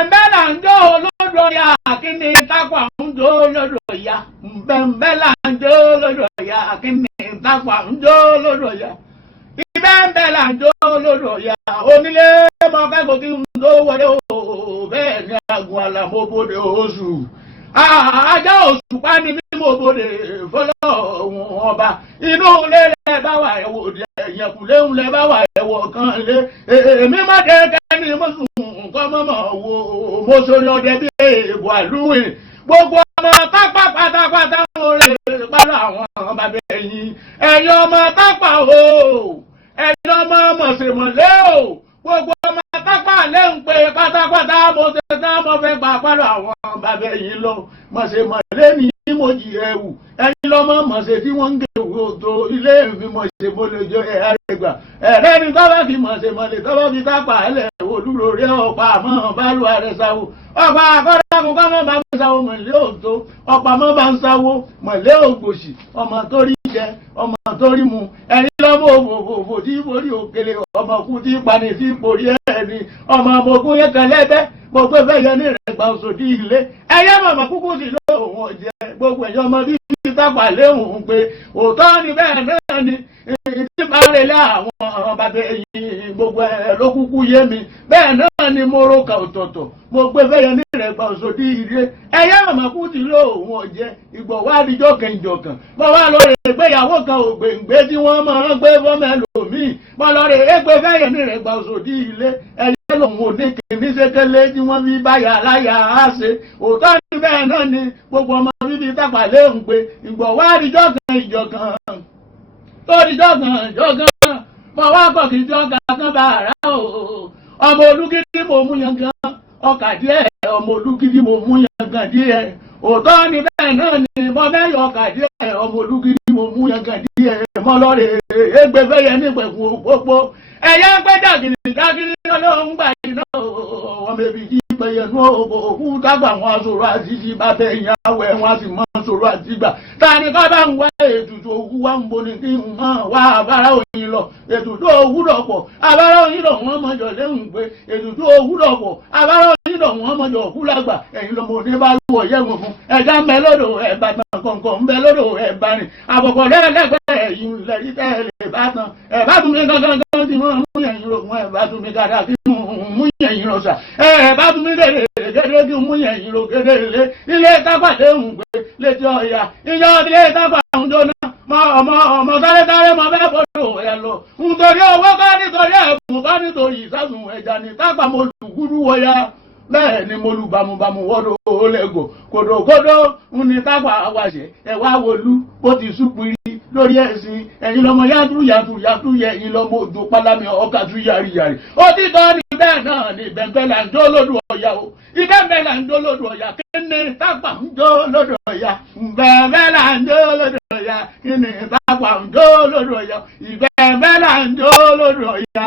ìbẹ̀m̀bẹ̀ là ń jó lódò ya kí ni tápà ń jó lódò ya ìbẹ̀m̀bẹ̀ là ń jó lódò ya kí ni tápà ń jó lódò ya ìbẹ̀m̀bẹ̀ là ń jó lódò ya onílé mọ́kẹ́kọ̀ọ́ kí n tó wọlé o bẹ́ẹ̀ ni àgùn àlàmọ́bodè oṣù ajá oṣù pa ni bí mo bòde fọlọ́hún ọba inú ilé lẹ bá wà ẹ̀wò ẹ̀yẹ̀kùlé ń lẹ bá wà ẹ̀wọ̀ kan lé èmi má dé kẹ́ni mo sùn kọ́ mọ́mọ́ wo mo sori ọdẹ bí èèbù àlùwìn gbogbo ọmọ tápà pátápátá mo rè pálọ̀ àwọn bàbá ẹ̀yin ọmọ tápà o ẹ̀yin ọmọ mọ̀sẹ̀mọ̀lẹ́ o gbogbo ọmọ tápà lè ń pe pátápátá mo ṣe tán mo fẹ́ gbà pálọ̀ àwọn bàbá ẹ̀yin lọ mọ̀sẹ̀mọ̀lẹ́ ní mo jì ẹ̀wù ẹ̀yin lọ́mọ mọ̀sẹ̀ tí wọ́n ń gé òwò tó ilé mi mọ̀sẹ̀ mo lè jọ ẹ̀ẹ́dẹ́gbà ẹ̀rẹ́ ni tọ́lá fi mọ̀sẹ̀ mọ̀lẹ̀ tọ́lá fi tápà ẹ̀lẹ̀ olúro rẹ̀ ọ̀pá àmọ́ bá lu ààrẹ sáwó ọ̀pá akọ́dàkùn kọ́ mọ́ bá ń sáwó mọ̀lẹ́ òtó ọ̀pá mọ́ bá ń sáwó mọ̀lẹ́ ògbòsì ọmọ tó rí jẹ ọmọ tó rí mu ẹ̀yin lọ́mọ òfòfò tí borí òkèlè ọmọ kú tí pani tí borí ẹni ọmọ ọmọkùn yẹn kan lẹ́bẹ́ gbogbo ẹ̀fẹ́ yẹn ní ìrẹ̀gbà òṣòdì ilé ẹ̀yẹ́ mọ̀mọ́ kúkú sí lóhùn ọ̀jẹ̀ gbogbo ẹ̀yọ́ ọmọ bí tápà léhùn pé òótọ́ ni bẹ́ẹ̀ náà ni ìdí parẹ́ lé àwọn bàbá ẹ̀yìn gbogbo ẹ̀ ló kúkú yé mi bẹ́ẹ̀ náà ni mo ro kà ọ̀tọ̀ọ̀tọ̀ mo gbé fẹ́yẹ ní ìrẹ̀gbà òṣòdì ilé ẹ̀yẹ́ mọ̀mọ́ kú sí lóhùn ọ̀jẹ̀ ìgbọ̀wá àdìjọ́ kẹ̀ǹjọ̀kàn mo wá lórí ìgbéyàwó kan ògbèǹgbé tí wọ́n máa ń gbé fọ́mẹ́lòmíì mo lórí ẹgbẹ́ fẹ́yẹ ní ìrẹ̀gbà òṣòdì ilé ẹ̀yẹ́ lòun ò ní kìíní sékélé tí wọ́n fi báyà láyà á ṣe òótọ́ ni bẹ́ẹ̀ náà ni gbogbo ọmọ bíbí tápà léhùn pé ìgbọ̀wá àdìjọ́ kan ìjọ̀kan tó dìjọ́ kan ìjọ̀kan mo wá kọ̀ kí ìjọ̀kan kan bá ara o ọmọ olúgídí mo mú yan gan ọkà díẹ̀ ọmọ olúgídí mo mú yan gan díẹ̀ òótọ́ ni bẹ́ẹ̀ náà ni mo mẹ́yọ̀ ọkà díẹ̀ ọmọ olúgídí mo mú yan gan díẹ̀ mo lọ́ọ̀rẹ́ égbèfẹ́yẹ nípẹ̀kun òpópó ẹ̀yẹ gbẹ́jà gìrìgàgìrì ọlọ́run gbà yìí náà ọmọ ebi jí pẹ̀yẹ̀nú òkú dágbà wọn sọ̀rọ̀ àtijì bá bẹ̀ yàn àwẹ̀ wọn sì mọ́ sọ̀rọ̀ àtìgbà tani ká bá ń wá ètùtù òwú wa ń boni kí n mọ̀ wá àbára òyìn lọ ètùtù òwúrọ̀ pọ̀ àbára òyìn lọ wọn mọ̀jọ léhùn pé ètùtù òwúrọ̀ pọ̀ àbára òyìn lọ wọn mọ̀jọ òkú lágbà ẹ̀yin lọ́mọ ní bá lúwọ̀ yẹ̀wò fún ẹ̀dá ń bẹ lọ́dọ̀ ẹ̀bà tán kọ̀ọ̀kan ń bẹ lọ́dọ̀ ẹ̀bà rìn àbọ̀kọ̀ lẹ́ẹ̀lẹ́gbẹ̀ẹ́ ẹ̀yìn lẹ́rí tẹ́lẹ̀ bá tán ẹ̀bá tún mi gangan tí wọ́n mú yẹ̀yìn rògùn ẹ̀bá tún mi dáadáa kí mú yẹ̀yìn rọ̀ṣà ẹ̀bá tún mi lèrè gẹ́gẹ́ kí mú yẹ̀yìn rò gẹ́gẹ́ ilé tápà léhùn pé létí ọ̀yà ìyá ilé tápà ń jóná ọmọ sáré mọ bẹ́ẹ̀ bọ́dọ̀ ẹ̀ lọ nítorí owó kọ́ nítorí ẹ̀bùn kọ́ nítorí ìsásùn ẹ̀jà ní tápà mo lù gúdú wọ̀ya bẹ́ẹ̀ ni mo lù bàmùbàmù wọ́dọ̀ olẹ́gò kòdòkòdò ń ní tápà àwàṣẹ ẹ̀wà wọlú bó ti súpìrì lórí ẹ̀sìn ẹ̀yin lọ́mọ yàtú yẹ ẹ̀yin lọ́mọ òjò pálámi ọkà tún yàrìyàrì ó ti tọ́ ni bẹ́ẹ̀ náà ni ìbẹ̀ǹbẹ̀ là ń jó lódò ọ̀yà o ìbẹ̀ǹbẹ̀ là ń jó lódò ọ̀yà kí ni tápà ń jó lódò ọ̀yà ìbẹ̀ǹbẹ̀ là ń jó lódò ọ̀yà kí ni tápà ń jó lódò ọ̀yà ìbẹ̀ǹbẹ̀ là ń jó lódò ọ̀yà.